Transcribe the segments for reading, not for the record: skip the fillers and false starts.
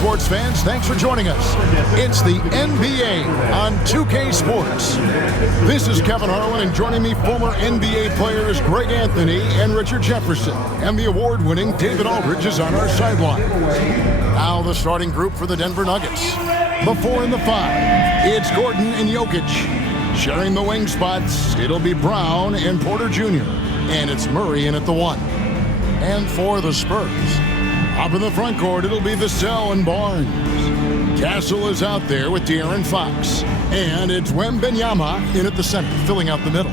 sports fans, thanks for joining us. It's the NBA on 2K Sports. This is Kevin Harlan, and joining me, former NBA players Greg Anthony and Richard Jefferson. And the award-winning David Aldridge is on our sideline. Now the starting group for the Denver Nuggets. The 4 and the 5. It's Gordon and Jokic. Sharing the wing spots, it'll be Brown and Porter Jr. And it's Murray in at the 1. And for the Spurs, up in the front court, it'll be Vassell and Barnes. Castle is out there with De'Aaron Fox. And it's Wembanyama in at the center, filling out the middle.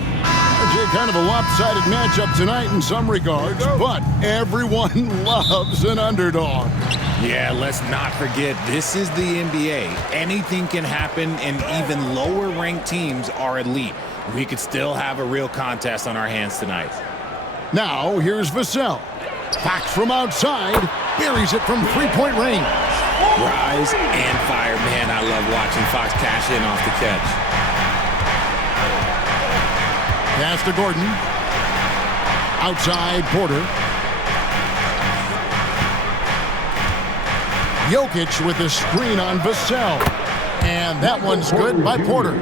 Kind of a lopsided matchup tonight in some regards, but everyone loves an underdog. Yeah, let's not forget, this is the NBA. Anything can happen, and even lower-ranked teams are elite. We could still have a real contest on our hands tonight. Now, here's Vassell. Fox from outside, buries it from three-point range. Rise and fire. Man, I love watching Fox cash in off the catch. Pass to Gordon. Outside, Porter. Jokic with a screen on Vassell. And that one's good by Porter.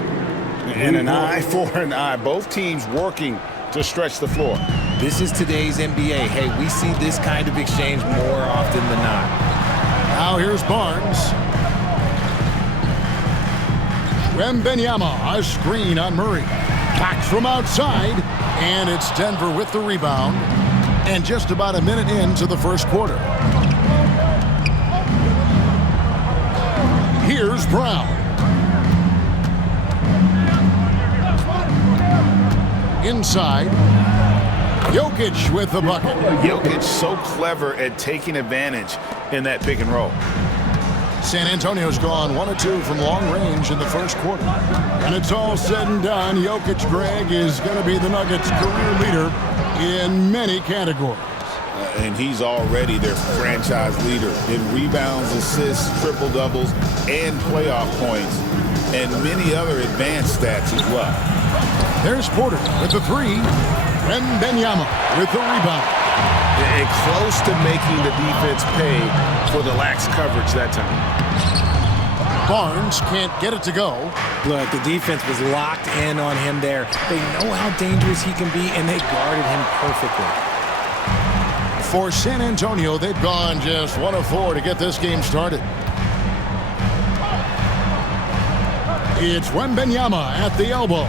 And an eye for an eye. Both teams working to stretch the floor. This is today's NBA. Hey, we see this kind of exchange more often than not. Now here's Barnes. Wembanyama, a screen on Murray. Fox from outside, and it's Denver with the rebound. And just about a minute into the first quarter. Here's Brown. Inside. Jokic with the bucket. Jokic so clever at taking advantage in that pick and roll. San Antonio's gone 1 of 2 from long range in the first quarter. And it's all said and done, Jokic, Greg, is going to be the Nuggets' career leader in many categories. And he's already their franchise leader in rebounds, assists, triple-doubles, and playoff points, and many other advanced stats as well. There's Porter with the 3, and Wembanyama with the rebound. And close to making the defense pay for the lax coverage that time. Barnes can't get it to go. Look, the defense was locked in on him there. They know how dangerous he can be, and they guarded him perfectly. For San Antonio, they've gone just 1 of 4 to get this game started. It's Wembanyama at the elbow.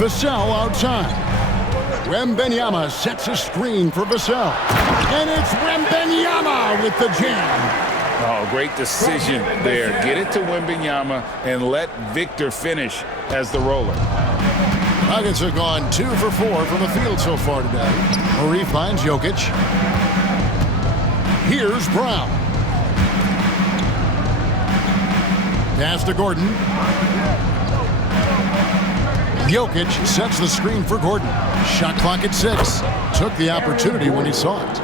Vassell outside. Wembanyama sets a screen for Vassell. And it's Wembanyama with the jam. Oh, great decision there. Get it to Wembanyama and let Victor finish as the roller. Nuggets have gone 2 for 4 from the field so far today. Murray finds Jokic. Here's Brown. Pass to Gordon. Jokic sets the screen for Gordon. Shot clock at 6. Took the opportunity when he saw it.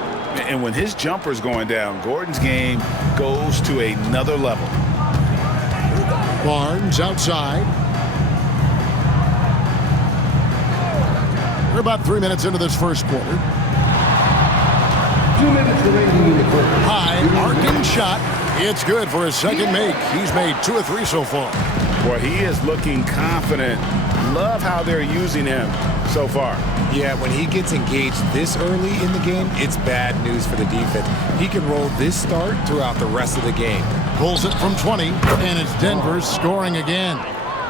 And when his jumper's going down, Gordon's game goes to another level. Barnes outside. We're about 3 minutes into this first quarter. 2 minutes remaining in the quarter. High arcing shot. It's good for his second make. He's made 2 of 3 so far. Boy, he is looking confident. Love how they're using him so far. Yeah, when he gets engaged this early in the game, it's bad news for the defense. He can roll this start throughout the rest of the game. Pulls it from 20, and it's Denver scoring again.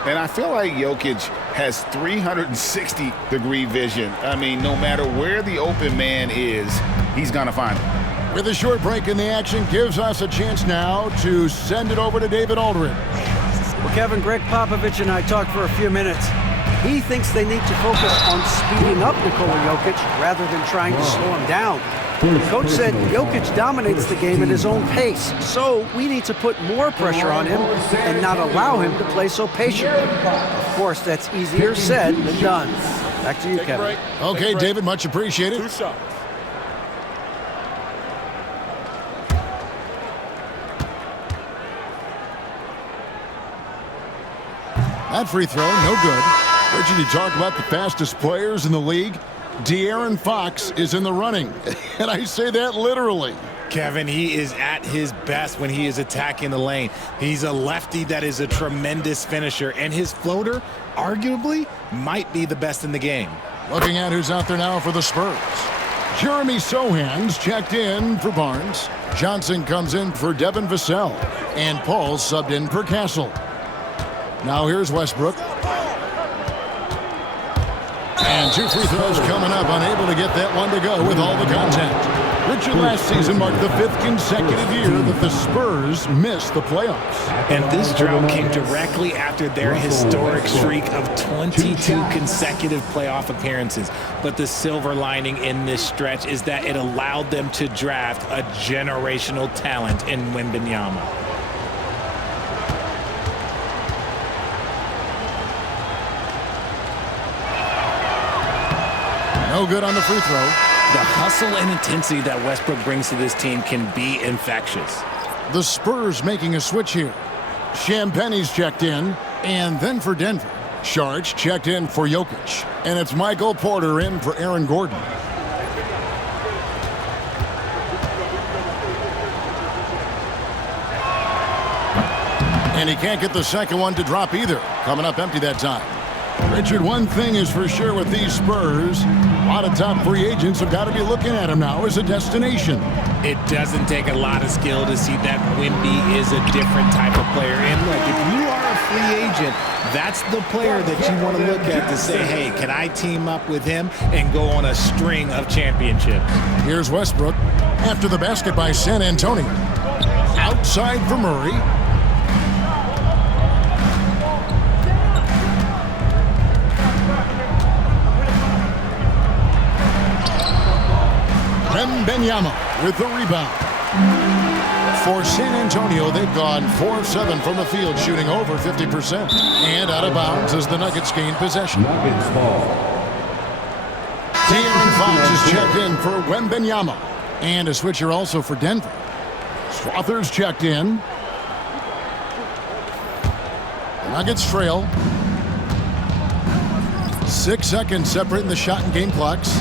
And I feel like Jokic has 360-degree vision. I mean, no matter where the open man is, he's going to find him. With a short break in the action, gives us a chance now to send it over to David Aldridge. Well, Kevin, Greg Popovich and I talked for a few minutes. He thinks they need to focus on speeding up Nikola Jokic rather than trying to slow him down. The coach said Jokic dominates the game at his own pace, so we need to put more pressure on him and not allow him to play so patiently. Of course, that's easier said than done. Back to you, Kevin. Okay, David, much appreciated. That free throw, no good. Richard, you talk about the fastest players in the league. De'Aaron Fox is in the running, and I say that literally. Kevin, he is at his best when he is attacking the lane. He's a lefty that is a tremendous finisher, and his floater, arguably, might be the best in the game. Looking at who's out there now for the Spurs. Jeremy Sohan's checked in for Barnes. Johnson comes in for Devin Vassell. And Paul subbed in for Castle. Now here's Westbrook. And 2 free throws coming up, unable to get that one to go with all the contact. Richard, last season marked the 5th consecutive year that the Spurs missed the playoffs. And this drought came directly after their historic streak of 22 consecutive playoff appearances. But the silver lining in this stretch is that it allowed them to draft a generational talent in Wembanyama. No good on the free throw. The hustle and intensity that Westbrook brings to this team can be infectious. The Spurs making a switch here. Champagne's checked in, and then for Denver. Sharch checked in for Jokic, and it's Michael Porter in for Aaron Gordon. And he can't get the second one to drop either. Coming up empty that time. Richard, one thing is for sure with these Spurs, a lot of top free agents have got to be looking at him now as a destination. It doesn't take a lot of skill to see that Wemby is a different type of player. And look, if you are a free agent, that's the player that you want to look at to say, hey, can I team up with him and go on a string of championships? Here's Westbrook after the basket by San Antonio. Outside for Murray. Wembanyama with the rebound. For San Antonio, they've gone 4 of 7 from the field, shooting over 50%. And out of bounds as the Nuggets gain possession. De'Aaron Fox is checked in for Wembanyama. And a switcher also for Denver. Strother's checked in. The Nuggets trail. 6 seconds separating the shot and game clocks.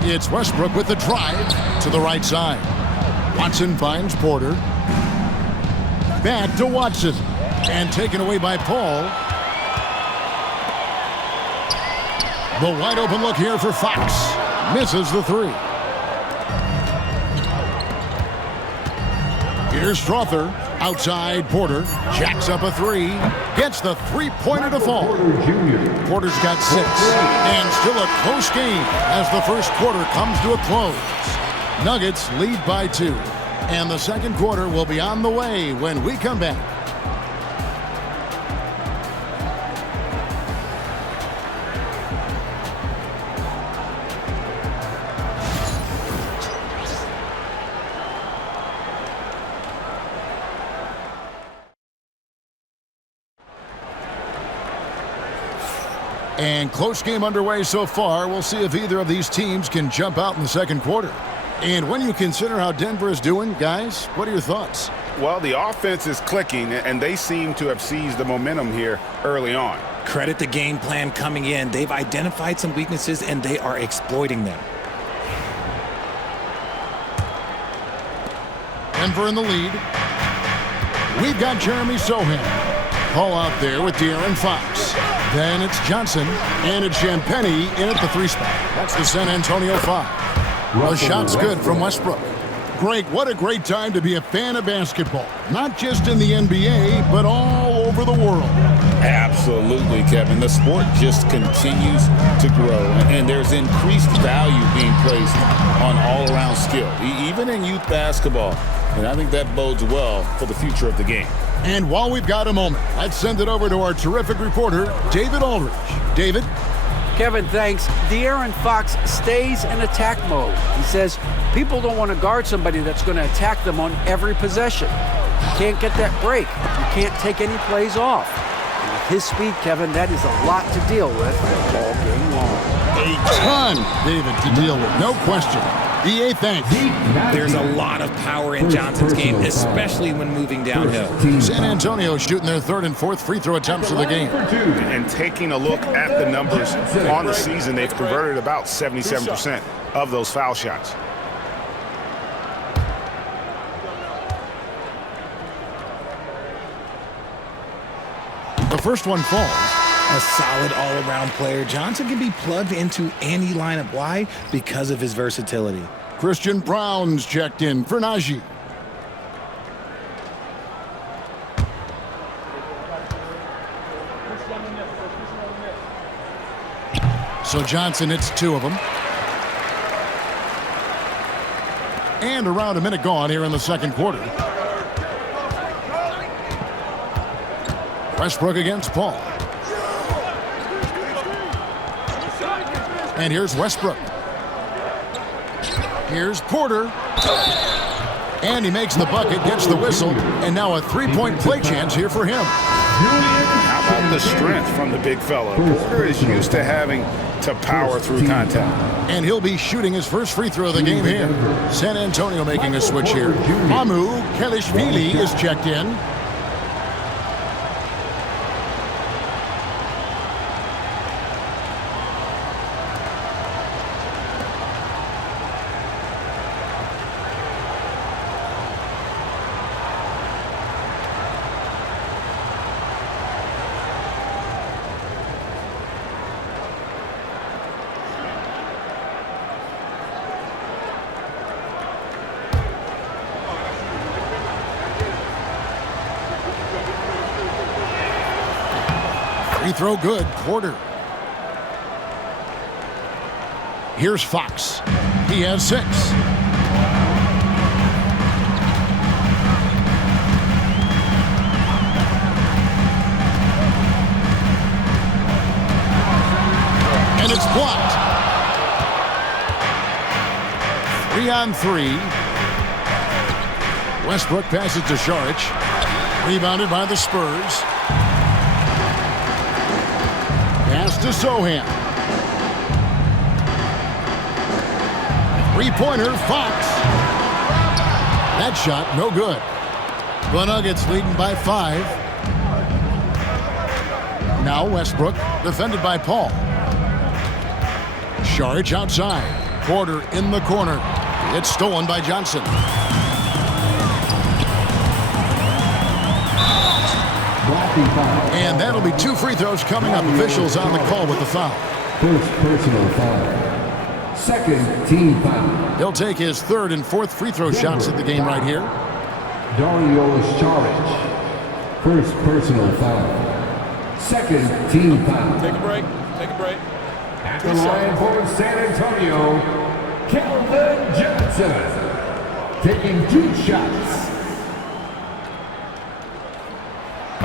It's Westbrook with the drive to the right side. Watson finds Porter. Back to Watson. And taken away by Paul. The wide open look here for Fox. Misses the 3. Here's Strother. Outside Porter. Jacks up a 3. Gets the 3-pointer to fall. Porter's got 6. And still a close game as the first quarter comes to a close. Nuggets lead by 2. And the second quarter will be on the way when we come back. And close game underway so far. We'll see if either of these teams can jump out in the second quarter. And when you consider how Denver is doing, guys, what are your thoughts? Well, the offense is clicking, and they seem to have seized the momentum here early on. Credit the game plan coming in. They've identified some weaknesses, and they are exploiting them. Denver in the lead. We've got Jeremy Sohan. Paul out there with De'Aaron Fox. Then it's Johnson, and it's Champagnie in at the 3 spot. That's the San Antonio 5. The shot's good from Westbrook. Greg, what a great time to be a fan of basketball. Not just in the NBA, but all over the world. Absolutely, Kevin. The sport just continues to grow, and there's increased value being placed on all-around skill, even in youth basketball. And I think that bodes well for the future of the game. And while we've got a moment, let's send it over to our terrific reporter, David Aldridge. David? Kevin, thanks. De'Aaron Fox stays in attack mode. He says people don't want to guard somebody that's going to attack them on every possession. You can't get that break. You can't take any plays off. And with his speed, Kevin, that is a lot to deal with all game long. A ton, David, to deal with. No question. DA, thanks. There's a lot of power in Johnson's game, especially when moving downhill. San Antonio shooting their 3rd and 4th free throw attempts of the game. And taking a look at the numbers on the season, they've converted about 77% of those foul shots. The first one falls. A solid all-around player. Johnson can be plugged into any lineup. Why? Because of his versatility. Christian Brown's checked in for Najee. So Johnson hits 2 of them. And around a minute gone here in the second quarter. Westbrook against Paul. And here's Westbrook. Here's Porter. And he makes the bucket, gets the whistle, and now a three-point play chance here for him. How about the strength from the big fella? Porter is used to having to power through contact. And he'll be shooting his first free throw of the game here. San Antonio making a switch here. Amu Kelishvili is checked in. Free throw good. Porter. Here's Fox. He has 6. And it's blocked. 3 on 3. Westbrook passes to Saric. Rebounded by the Spurs. Pass to Sohan. Three-pointer, Fox. That shot, no good. The Nuggets leading by 5. Now Westbrook, defended by Paul. Saric outside. Porter in the corner. It's stolen by Johnson. And that'll be 2 free throws coming up. Officials on the call with the foul. First personal foul. Second team foul. He'll take his 3rd and 4th free throw shots at the game right here. Dario Saric. First personal foul. Second team foul. Take a break. Take a break. At the line for San Antonio, Calvin Johnson. Taking 2 shots.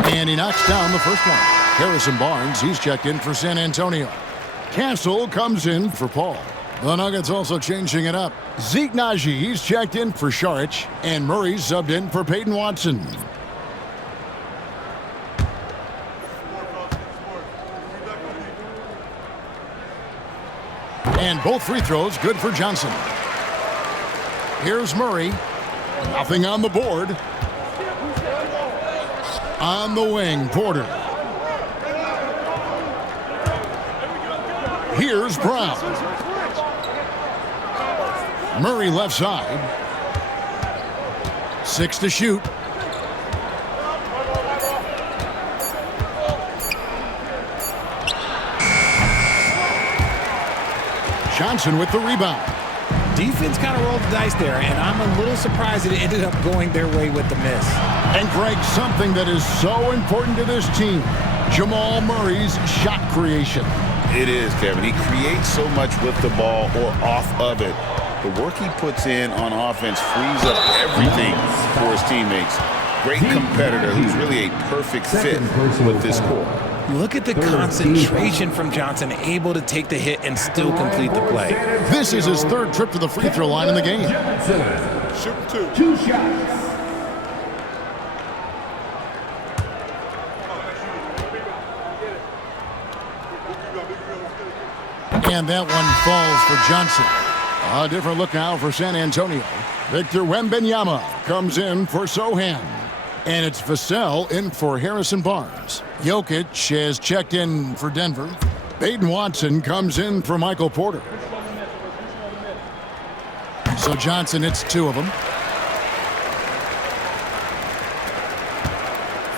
And he knocks down the first one. Harrison Barnes, he's checked in for San Antonio. Castle comes in for Paul. The Nuggets also changing it up. Zeke Naji, he's checked in for Saric. And Murray's subbed in for Peyton Watson. And both free throws good for Johnson. Here's Murray. Nothing on the board. On the wing, Porter. Here's Brown. Murray left side. 6 to shoot. Johnson with the rebound. Defense kind of rolled the dice there, and I'm a little surprised that it ended up going their way with the miss. And Greg, something that is so important to this team, Jamal Murray's shot creation. It is, Kevin. He creates so much with the ball or off of it. The work he puts in on offense frees up everything for his teammates. Great competitor who's really a perfect fit with this core. Look at the concentration from Johnson, able to take the hit and still complete the play. This is his 3rd trip to the free throw line in the game. Shoot 2. 2 shots. And that one falls for Johnson. A different look now for San Antonio. Victor Wembanyama comes in for Sohan. And it's Vassell in for Harrison Barnes. Jokic has checked in for Denver. Peyton Watson comes in for Michael Porter. So Johnson hits 2 of them.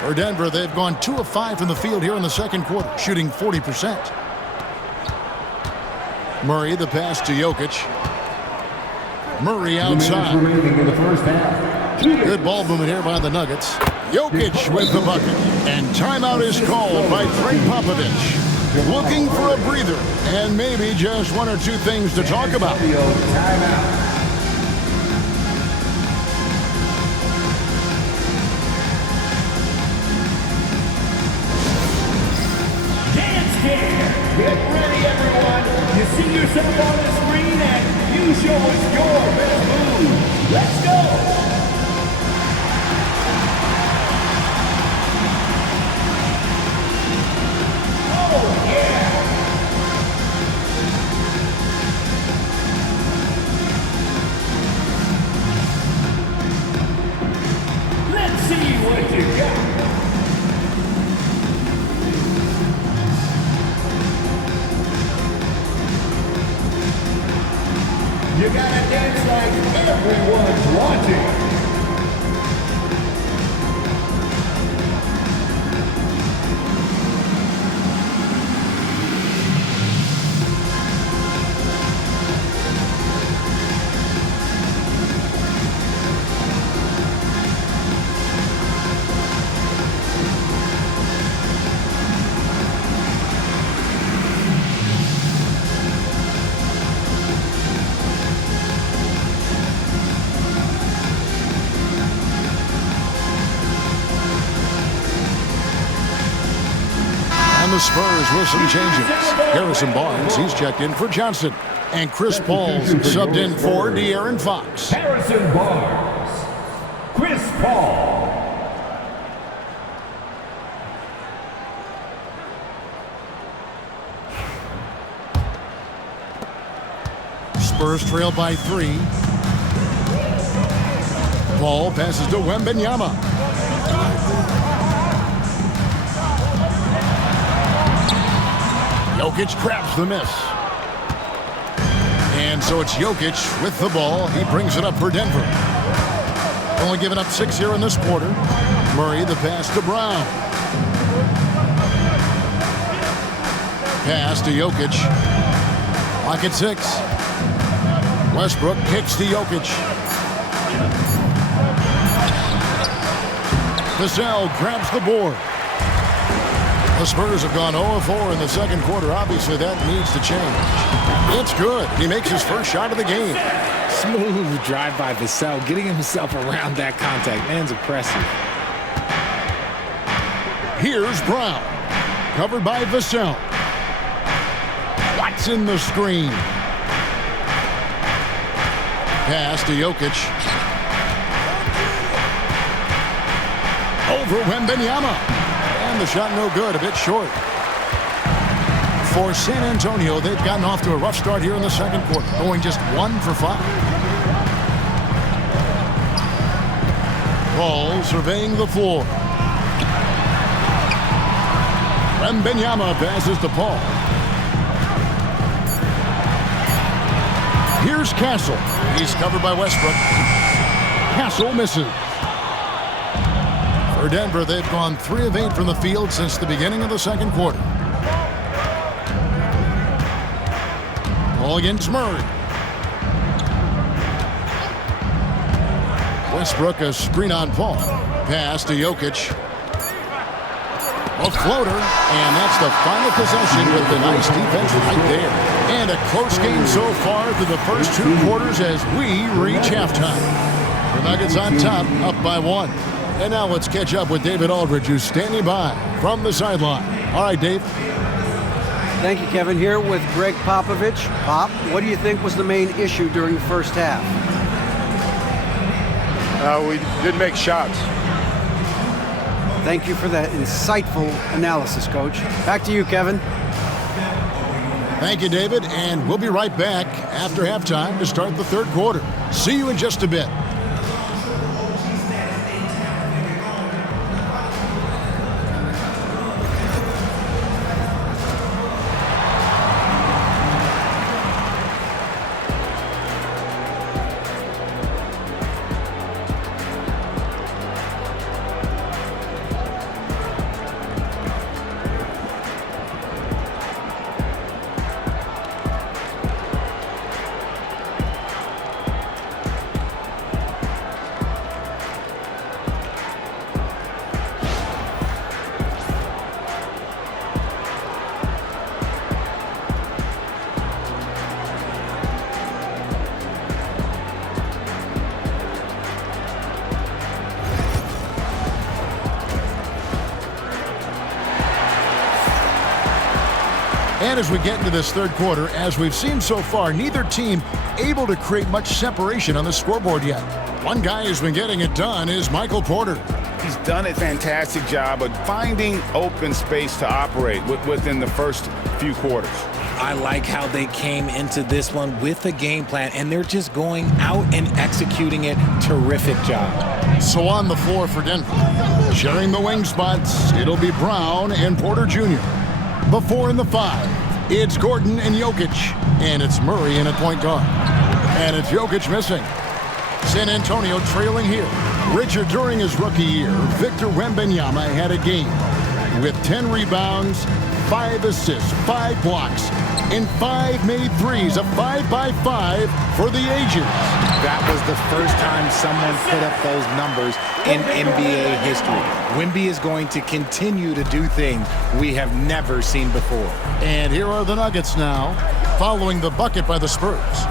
For Denver, they've gone 2 of 5 from the field here in the second quarter, shooting 40%. Murray, the pass to Jokic. Murray outside. Remaining in the first half. Good ball movement here by the Nuggets. Jokic with the bucket. And timeout is called by Greg Popovich. Looking for a breather and maybe just 1 or 2 things to talk about. Timeout. Get ready, everyone. You see yourself on the screen and you show us your best move. Let's go. Oh, yeah. Let's see what you got. You gotta dance like everyone's watching. And the Spurs with some changes. Harrison Barnes, he's checked in for Johnson. And Chris Paul's subbed in for De'Aaron Fox. Harrison Barnes. Chris Paul. Spurs trail by 3. Paul passes to Wembanyama. Jokic grabs the miss. And so it's Jokic with the ball. He brings it up for Denver. Only giving up 6 here in this quarter. Murray, the pass to Brown. Pass to Jokic. Clock at 6. Westbrook kicks to Jokic. Vassell grabs the board. The Spurs have gone 0-4 in the second quarter. Obviously, that needs to change. It's good. He makes his first shot of the game. Smooth drive by Vassell, getting himself around that contact. Man's impressive. Here's Brown. Covered by Vassell. Watson the screen. Pass to Jokic. Over Wembanyama. And the shot no good, a bit short. For San Antonio, they've gotten off to a rough start here in the second quarter, going just 1 for 5. Paul surveying the floor. Wembanyama passes to Paul. Here's Castle. He's covered by Westbrook. Castle misses. For Denver, they've gone 3 of 8 from the field since the beginning of the second quarter. Ball against Murray. Westbrook a screen on Paul. Pass to Jokic. A floater, and that's the final possession with the nice defense right there. And a close game so far through the first 2 quarters as we reach halftime. The Nuggets on top, up by 1. And now let's catch up with David Aldridge, who's standing by from the sideline. All right, Dave. Thank you, Kevin. Here with Greg Popovich. Pop, what do you think was the main issue during the first half? We didn't make shots. Thank you for that insightful analysis, Coach. Back to you, Kevin. Thank you, David. And we'll be right back after halftime to start the third quarter. See you in just a bit. And as we get into this third quarter, as we've seen so far, neither team able to create much separation on the scoreboard yet. One guy who's been getting it done is Michael Porter. He's done a fantastic job of finding open space to operate within the first few quarters. I like how they came into this one with a game plan, and they're just going out and executing it. Terrific job. So on the floor for Denver, sharing the wing spots, it'll be Brown and Porter Jr. The 4 and the 5, it's Gordon and Jokic, and it's Murray in at point guard. And it's Jokic missing. San Antonio trailing here. Richard, during his rookie year, Victor Wembanyama had a game with 10 rebounds, 5 assists, 5 blocks, and 5 made threes, a 5-by-5 for the ages. That was the first time someone put up those numbers in NBA history. Wemby is going to continue to do things we have never seen before. And here are the Nuggets now, following the bucket by the Spurs.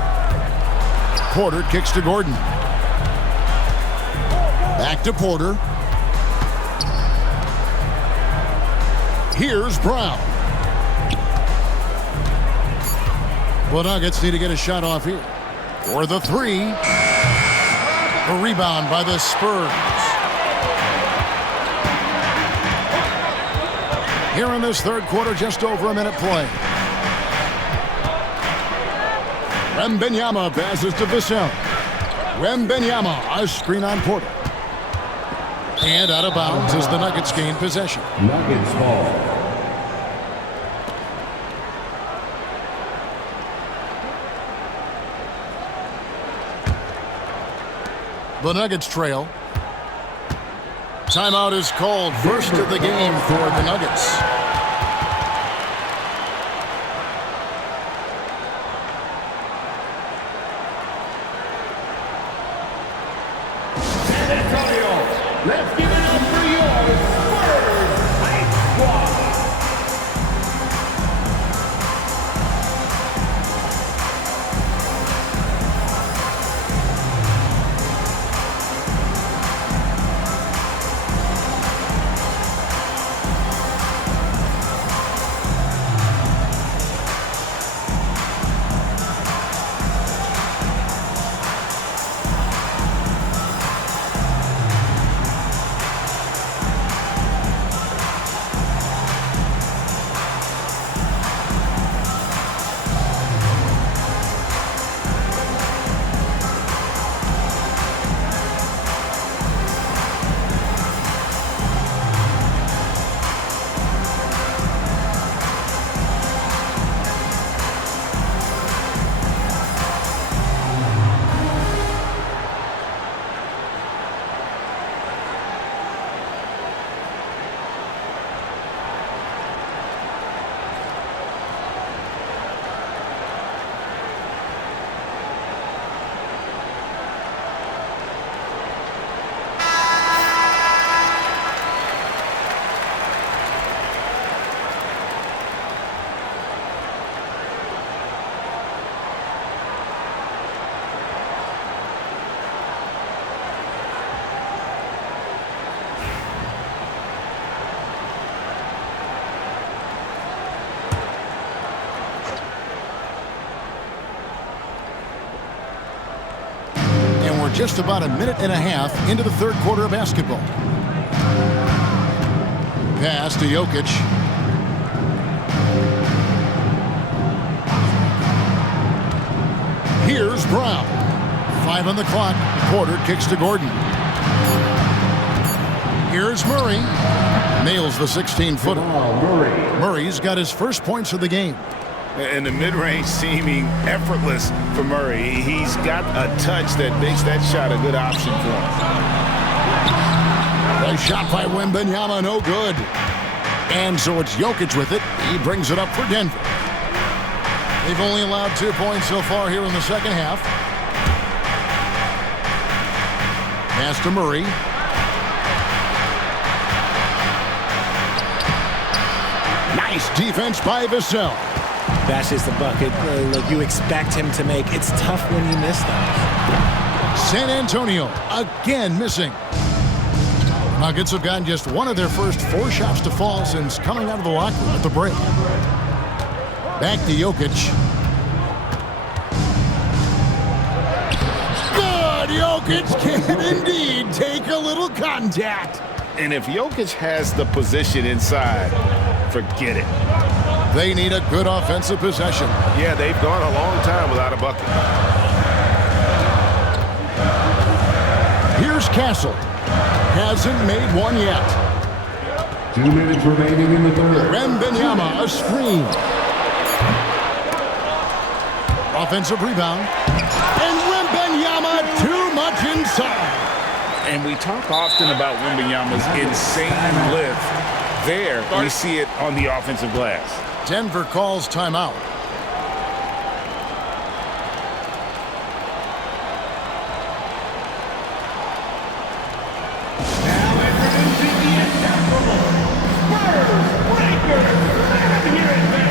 Porter kicks to Gordon. Back to Porter. Here's Brown. The Nuggets need to get a shot off here. For the 3. The rebound by the Spurs. Here in this third quarter, just over a minute play. Wembanyama passes to Vassell. Wembanyama, a screen on Porter. And out of bounds as the Nuggets gain possession. Nuggets ball. The Nuggets trail. Timeout is called. First of the game for the Nuggets. San Antonio, let's give it up for your Spurs High Squad. Just about a minute and a half into the third quarter of basketball. Pass to Jokic. Here's Brown. 5 on the clock. Porter kicks to Gordon. Here's Murray. Nails the 16-footer. Murray's got his first points of the game. And the mid-range seeming effortless for Murray. He's got a touch that makes that shot a good option for him. Nice shot by Wembanyama, no good. And so it's Jokic with it. He brings it up for Denver. They've only allowed 2 points so far here in the second half. Pass to Murray. Nice defense by Vassell. That's just the bucket. Look, you expect him to make. It's tough when you miss them. San Antonio again missing. Nuggets have gotten just one of their first 4 shots to fall since coming out of the locker room at the break. Back to Jokic. Good! Jokic can indeed take a little contact. And if Jokic has the position inside, forget it. They need a good offensive possession. Yeah, they've gone a long time without a bucket. Here's Castle. Hasn't made one yet. 2 minutes remaining in the third. Wembanyama, a screen. Offensive rebound. And Wembanyama too much inside. And we talk often about Wembanyama's insane lift. There, we see it on the offensive glass. Denver calls timeout. Now introducing the incomparable Spurs Breakers. Let him hear it, man.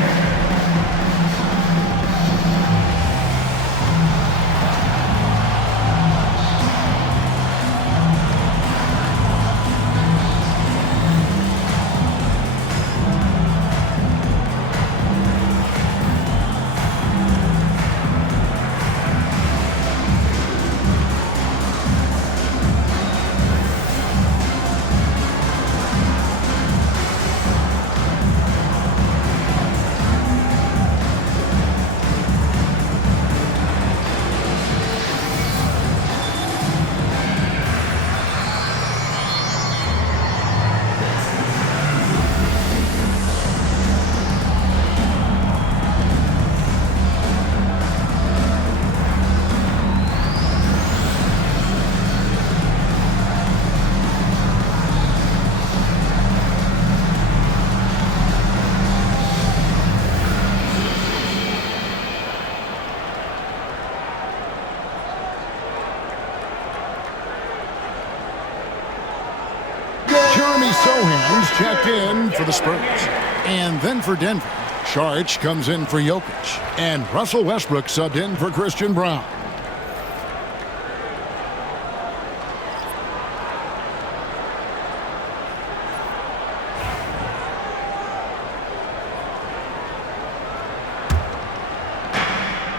Sohan's checked in for the Spurs. And then for Denver, Saric comes in for Jokic. And Russell Westbrook subbed in for Christian Brown.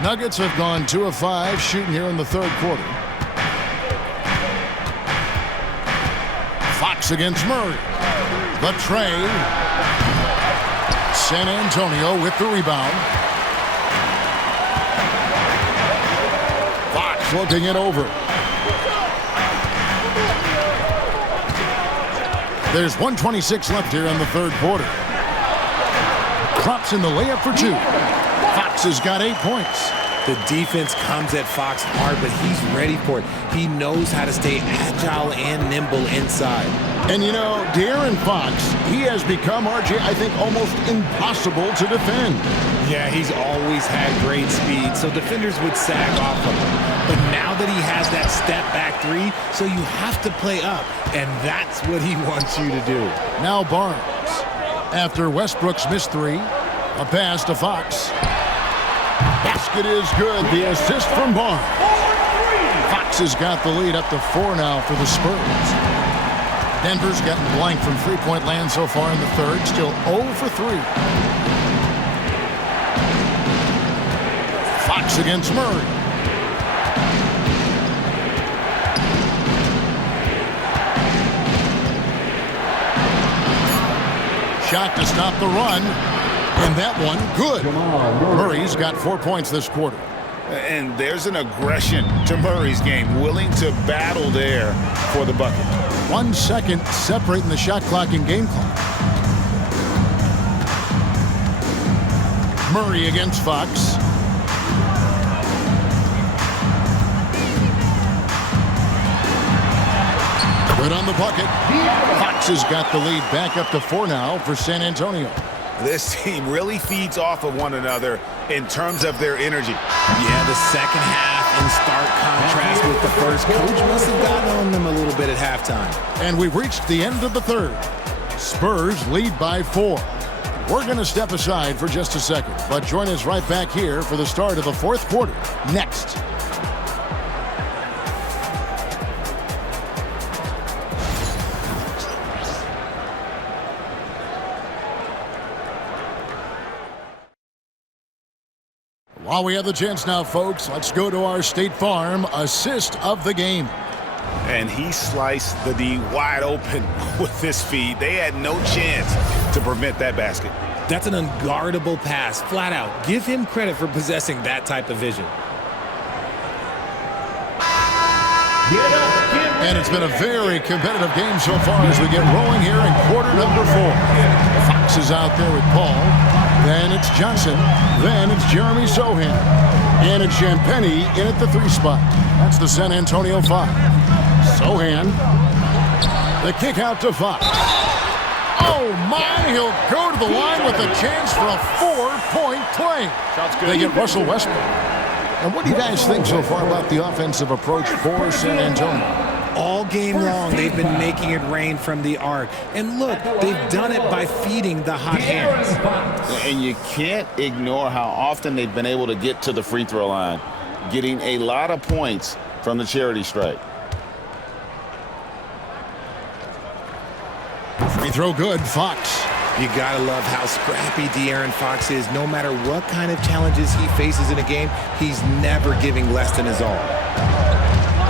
Nuggets have gone 2 of 5 shooting here in the third quarter. Fox against Murray. The tray. San Antonio with the rebound. Fox looking it over. There's 1:26 left here in the third quarter. Drops in the layup for 2. Fox has got 8 points. The defense comes at Fox hard, but he's ready for it. He knows how to stay agile and nimble inside. And you know, De'Aaron Fox, he has become, RJ, I think, almost impossible to defend. Yeah, he's always had great speed, so defenders would sag off of him. But now that he has that step-back 3, so you have to play up, and that's what he wants you to do. Now Barnes. After Westbrook's missed 3, a pass to Fox. Basket is good. The assist from Barnes. Fox has got the lead up to 4 now for the Spurs. Denver's gotten blank from three-point land so far in the third. Still 0 for 3. Fox against Murray. Shot to stop the run. And that one, good. Murray's got 4 points this quarter. And there's an aggression to Murray's game, willing to battle there for the bucket. 1 second separating the shot clock and game clock. Murray against Fox. Good on the bucket. Fox has got the lead back up to 4 now for San Antonio. This team really feeds off of one another in terms of their energy. Yeah, the second half in stark contrast with the first. Coach must have gotten on them a little bit at halftime. And we've reached the end of the third. Spurs lead by 4. We're going to step aside for just a second, but join us right back here for the start of the fourth quarter next. While we have the chance now, folks, let's go to our State Farm assist of the game. And he sliced the D wide open with his feed. They had no chance to prevent that basket. That's an unguardable pass, flat out. Give him credit for possessing that type of vision. And it's been a very competitive game so far as we get rolling here in quarter number 4. Fox is out there with Paul. Then it's Johnson. Then it's Jeremy Sohan. And it's Champagnie in at the 3 spot. That's the San Antonio 5. Sohan. The kick out to Fox. Oh, my. He'll go to the line with a chance for a 4-point play. They get Russell Westbrook. And what do you guys think so far about the offensive approach for San Antonio? All game long, they've been making it rain from the arc. And look, they've done it by feeding the hot hands. And you can't ignore how often they've been able to get to the free throw line, getting a lot of points from the charity stripe. Free throw good, Fox. You gotta love how scrappy De'Aaron Fox is. No matter what kind of challenges he faces in a game, he's never giving less than his all.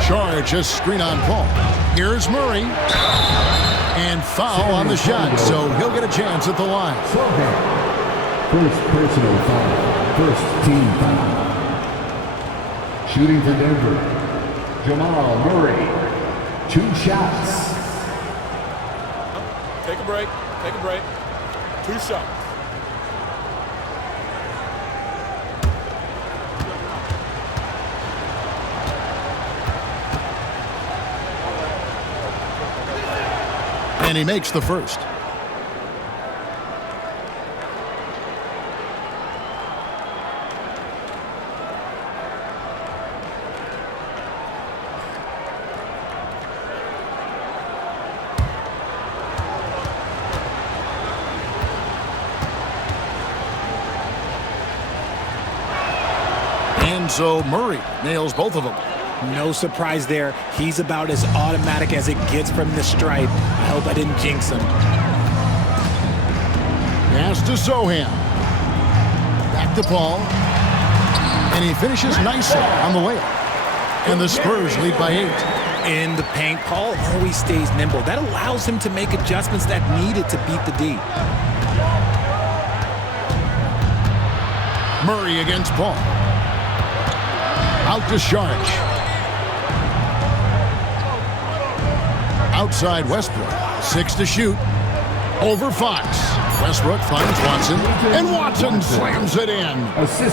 Charge, a screen on Paul. Here's Murray. And foul on the shot, so he'll get a chance at the line. First personal foul. First team foul. Shooting for Denver, Jamal Murray. 2 shots. Take a break. Take a break. 2 shots. And he makes the first. And so Murray nails both of them. No surprise there. He's about as automatic as it gets from the stripe. I hope I didn't jinx him. Pass to Sohan. Back to Paul. And he finishes nicely on the layup. And the Spurs lead by 8. In the paint, Paul always stays nimble. That allows him to make adjustments that needed to beat the D. Murray against Paul. Out to Sharge. Outside Westbrook. 6 to shoot. Over Fox. Westbrook finds Watson. And Watson slams it in.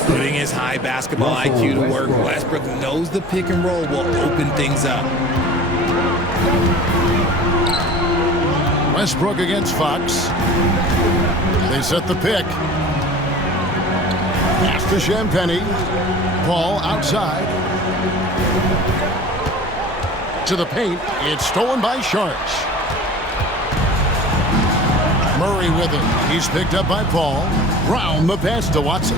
Putting his high basketball IQ to work, Westbrook knows the pick and roll will open things up. Westbrook against Fox. They set the pick. Pass to Champagnie. Paul outside. To the paint. It's stolen by Sharge. Murray with him. He's picked up by Paul. Brown the pass to Watson.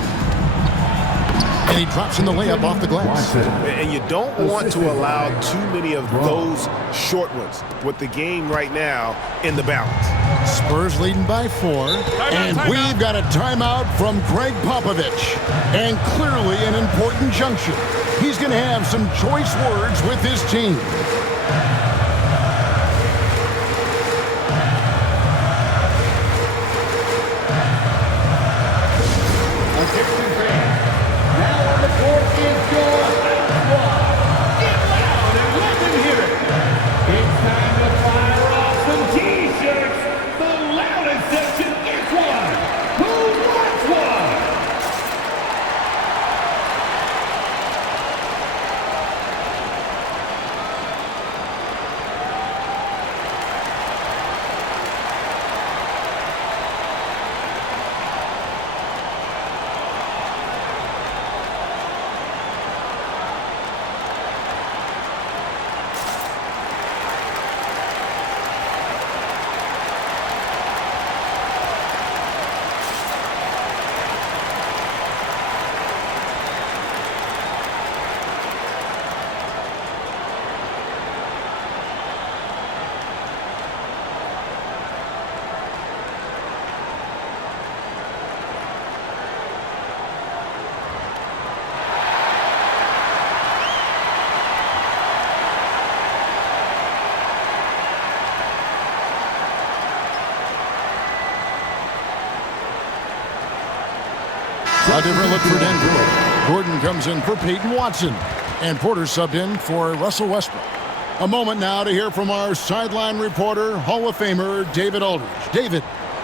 And he drops in the layup off the glass. And you don't want to allow too many of those short ones with the game right now in the balance. Spurs leading by 4. And we've got a timeout from Greg Popovich. And clearly an important junction. He's going to have some choice words with his team. A different look for Denver. Gordon comes in for Peyton Watson. And Porter subbed in for Russell Westbrook. A moment now to hear from our sideline reporter, Hall of Famer David Aldridge. David.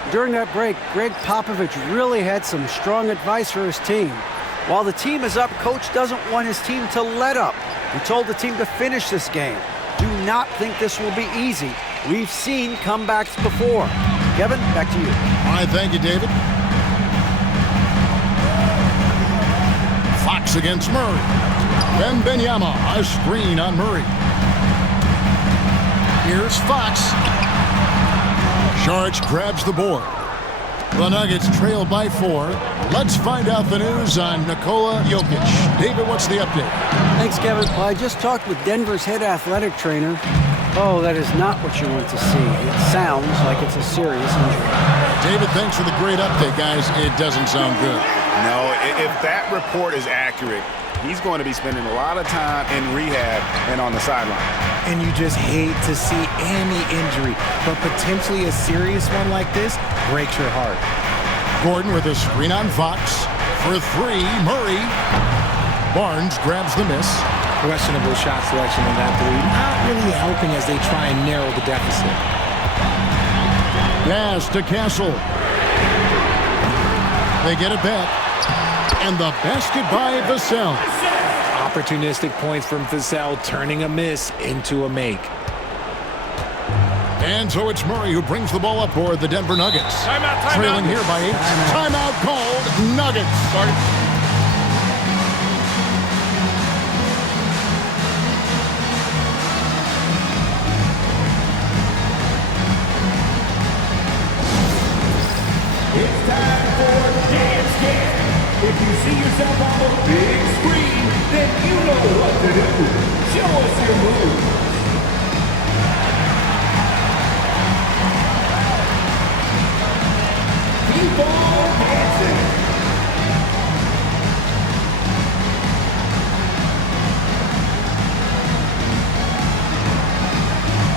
During that break, Greg Popovich really had some strong advice for his team. While the team is up, Coach doesn't want his team to let up. He told the team to finish this game. Do not think this will be easy. We've seen comebacks before. Kevin, back to you. All right, thank you, David. Fox against Murray. Wembanyama, a screen on Murray. Here's Fox. Saric grabs the board. The Nuggets trail by 4. Let's find out the news on Nikola Jokic. David, what's the update? Thanks, Kevin. Well, I just talked with Denver's head athletic trainer. Oh, that is not what you want to see. It sounds like it's a serious injury. David, thanks for the great update, guys. It doesn't sound good. No, if that report is accurate, he's going to be spending a lot of time in rehab and on the sideline. And you just hate to see any injury, but potentially a serious one like this breaks your heart. Gordon with a screen on Fox. For 3, Murray. Barnes grabs the miss. Questionable shot selection in that three. Not really helping as they try and narrow the deficit. Pass to Castle. They get it back. And the basket by Vassell. Opportunistic points from Vassell, turning a miss into a make. And so it's Murray who brings the ball up for the Denver Nuggets. Timeout. Trailing here by 8. Timeout called. Nuggets. Sorry. It's time for Dance Camp. If you see yourself on the big screen, then you know what to do. Show us your moves. Keep on dancing.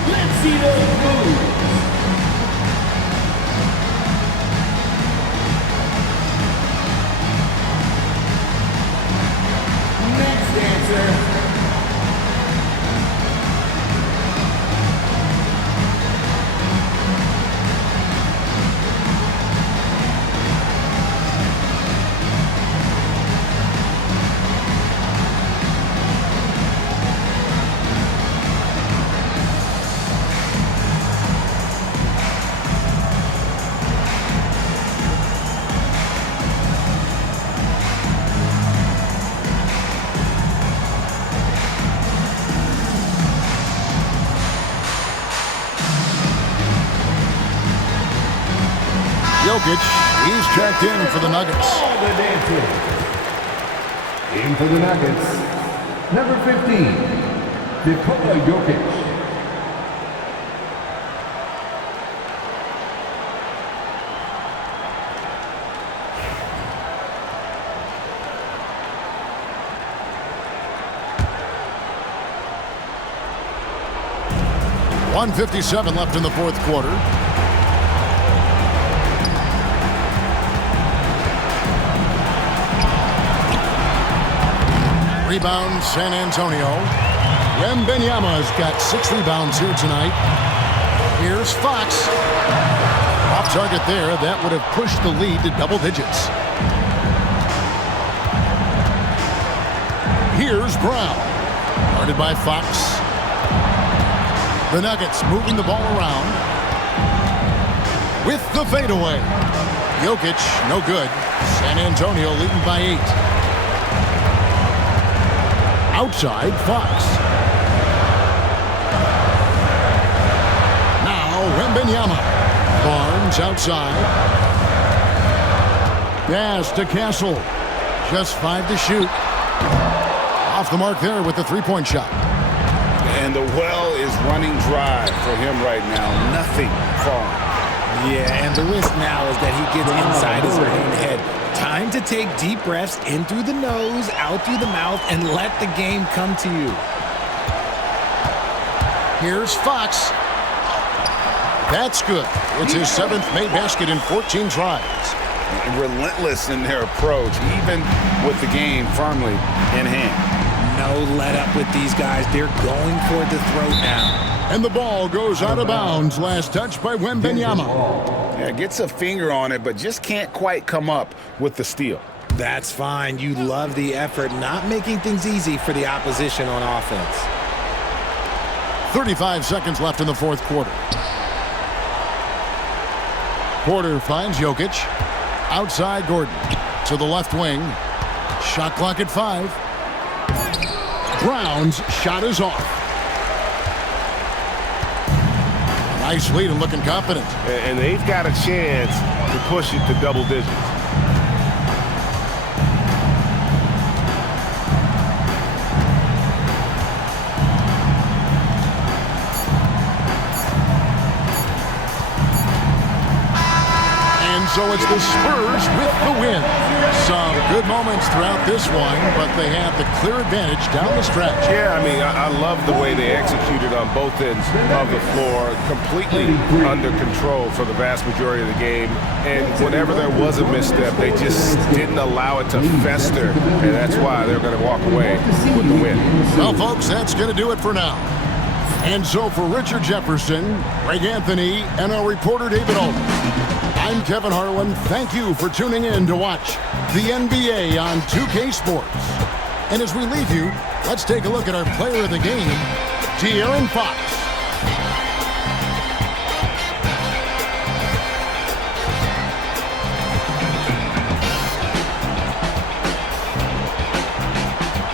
Let's see those moves. Jokic, he's checked in for the Nuggets. In for the Nuggets, number 15, Nikola Jokic. .157 left in the fourth quarter. Rebound, San Antonio. Wembanyama's got 6 rebounds here tonight. Here's Fox. Off target there. That would have pushed the lead to double digits. Here's Brown. Guarded by Fox. The Nuggets moving the ball around. With the fadeaway. Jokic, no good. San Antonio leading by 8. Outside, Fox. Now, Wembanyama. Barnes outside. Pass to Castle. Just 5 to shoot. Off the mark there with the three-point shot. And the well is running dry for him right now. Nothing falling. Yeah, and the risk now is that he gets inside his own head. Time to take deep breaths in through the nose, out through the mouth, and let the game come to you. Here's Fox. That's good. It's his 7th made basket in 14 tries. Relentless in their approach, even with the game firmly in hand. No let up with these guys. They're going for the throat now. And the ball goes out of bounds. Last touch by Wembanyama. Yeah, gets a finger on it, but just can't quite come up with the steal. That's fine. You love the effort, not making things easy for the opposition on offense. 35 seconds left in the fourth quarter. Porter finds Jokic. Outside Gordon. To the left wing. Shot clock at 5. Brown's shot is off. Nice lead and looking confident. And they've got a chance to push it to double digits. So it's the Spurs with the win. Some good moments throughout this one, but they have the clear advantage down the stretch. Yeah, I mean, I love the way they executed on both ends of the floor, completely under control for the vast majority of the game. And whenever there was a misstep, they just didn't allow it to fester, and that's why they're going to walk away with the win. Well, folks, that's going to do it for now. And so for Richard Jefferson, Greg Anthony, and our reporter David Olin, I'm Kevin Harlan. Thank you for tuning in to watch the NBA on 2K Sports. And as we leave you, let's take a look at our player of the game, De'Aaron Fox.